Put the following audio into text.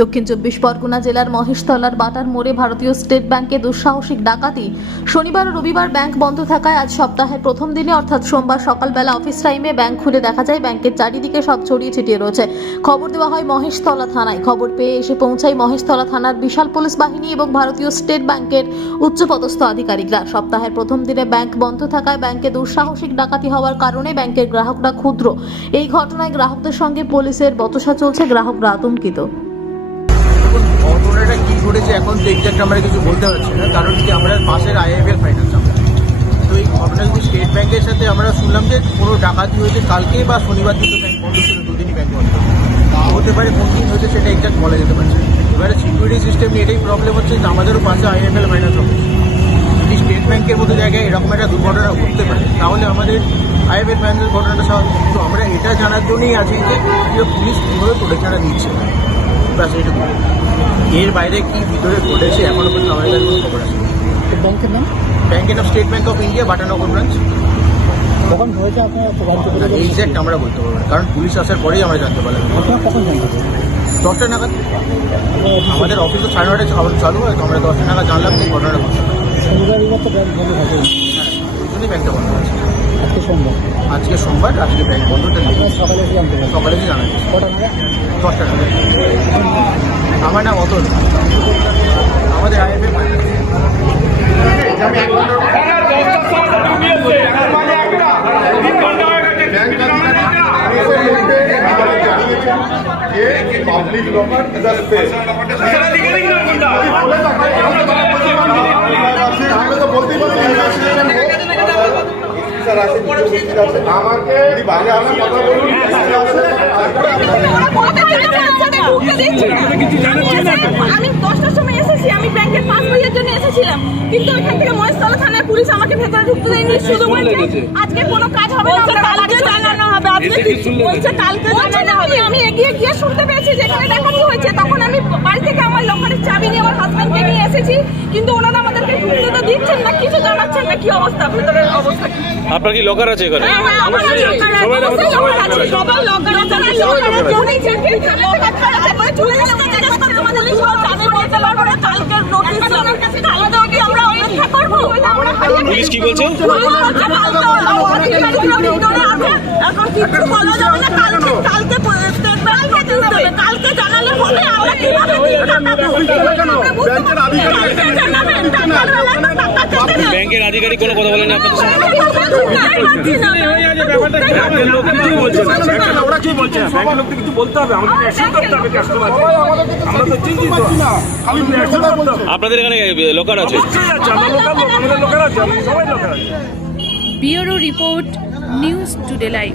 দক্ষিণ চব্বিশ পরগনা জেলার মহেশতলার বাটার মোড়ে ভারতীয় স্টেট ব্যাংকে দুঃসাহসিক ডাকাতি। শনিবার ও রবিবার ব্যাংক বন্ধ থাকায় আজ সপ্তাহের প্রথম দিনে অর্থাৎ সোমবার সকালবেলা অফিস টাইমে ব্যাংক খুলে দেখা যায় ব্যাংকের চারিদিকে সব ছড়িয়ে ছিটিয়ে রয়েছে। খবর দেওয়া হয় মহেশতলা থানায়। খবর পেয়ে এসে পৌঁছায় মহেশতলা থানার বিশাল পুলিশ বাহিনী এবং ভারতীয় স্টেট ব্যাংকের উচ্চপদস্থ আধিকারিকরা। সপ্তাহের প্রথম দিনে ব্যাংক বন্ধ থাকায় ব্যাংকে দুঃসাহসিক ডাকাতি হওয়ার কারণে ব্যাংকের গ্রাহকরা ক্ষুদ্র। এই ঘটনায় গ্রাহকদের সঙ্গে পুলিশের বচসা চলছে, গ্রাহকরা আতঙ্কিত। ঘটনাটা কি ঘটেছে এখন তো এক্সাক্ট আমরা কিছু বলতে পারছি না, কারণ কি আমরা পাশের আইএফএল ফাইন্যান্স আমরা তো এই ঘটনা যদি স্টেট ব্যাংকের সাথে আমরা শুনলাম যে কোনো ডাকাতি হয়েছে কালকে বা শনিবার দিন ব্যাংক বন্ধ ছিল, দুদিনই ব্যাংক বন্ধ হতে পারে, কোন দিন হয়েছে সেটা এক্সাক্ট বলা যেতে পারছে। এবারে সিকিউরিটি সিস্টেম নিয়ে এটাই প্রবলেম হচ্ছে যে আমাদেরও পাশে আইএফএল ফাইন্যান্স অফিস, যদি স্টেট ব্যাংকের মতো জায়গায় এরকম একটা দুর্ঘটনা ঘটতে পারে তাহলে আমাদের আইএফএল ফাইন্যান্সের ঘটনাটা স্বাভাবিক। কিন্তু আমরা এটা জানার জন্যই আছি যে পুলিশ কীভাবে প্রোটেকশনটা দিচ্ছে, ব্যাস এইটুকু। এর বাইরে কি ভিতরে ঘটেছে এখনো পর্যন্ত আমাদের কাছে কোনো খবর আছে। ব্যাংকের নাম ব্যাংকের নাম state bank of India, Batanagar branch. কখন হয়েছে আপনারা এক্স্যাক্ট আমরা বলতে পারবো না, কারণ পুলিশ আসার পরেই আমরা জানতে পারলাম। আপনারা কখন জানতে 10টা নাগাদ আমাদের অফিস তো 9:30 চালু হয়, তো আমরা 10টা নাগাদ জানলাম যে ঘটনাটা ঘটছে। শনিবার তো ব্যাংক বন্ধ থাকে, ওই জন্যই ব্যাংকটা বন্ধ আছে। আজকে সোমবার, আজকে সোমবার, আজকে ব্যাংক বন্ধটা নেই। আপনারা সকালে এসে জানতে পারেন। সকালে কি জানা গেছে কটা নাগাদ? 10টা নাগাদ। আমার নাম অতল, আমাদের IFA public locker is a space. আমি 10টার সময় এসেছি, আমি ব্যাংকের পাস বইয়ের জন্য এসেছিলাম, কিন্তু ওইখান থেকে মহেশতলা থানার পুলিশ আমাকে ভেতরে ঢুকতে দেয়নি। শুধু বলছে আজকে কোনো কাজ হবে না, কালকে জানানো হবে। আজকে বলছে কালকে জানানো হবে। আমি এগিয়ে গিয়ে শুনতে পেয়েছি যেখানে ডাকাতি হয়েছে, তখন আমি বাড়ি থেকে আমার লকারের চাবি নিয়ে আমার হাজবেন্ডকে নিয়ে এসেছি, কিন্তু ওনারা আমাদেরকে ঢুকতে তো দিচ্ছেন না, কিছু জানাচ্ছেন না কি অবস্থা, ভেতরের অবস্থা কি। আপনার কি লকার আছে এখানে? আমার সবার লকার আছে, উনি যেতে চলে গেছে আমাদের সব জানে বলতে পারবো না। কালকে নোটিশ আমার কাছে কালকে কি আমরা অপেক্ষা করবো? পুলিশ কি বলছে? এখন কিছু বলা যাবে না, কালকে স্টেট ব্যাংকে দিতে হবে, কালকে জানালে হবে। আমরা কিভাবে ব্যাংকের আধিকারিক কোনো কথা বলেন আপনাদের সঙ্গে? ওরা কি বলছে? ব্যাংকের লোককে কিছু বলতে হবে, আমাদের অ্যাকশন করতে হবে। কাস্টমার আমরা তো চিন্তিত, খালি অ্যাকশন করতে হবে। আপনাদের এখানে লোকার আছে? আমাদের লোকাল আছে, সবাই লোকাল আছে। Bureau report, news today live.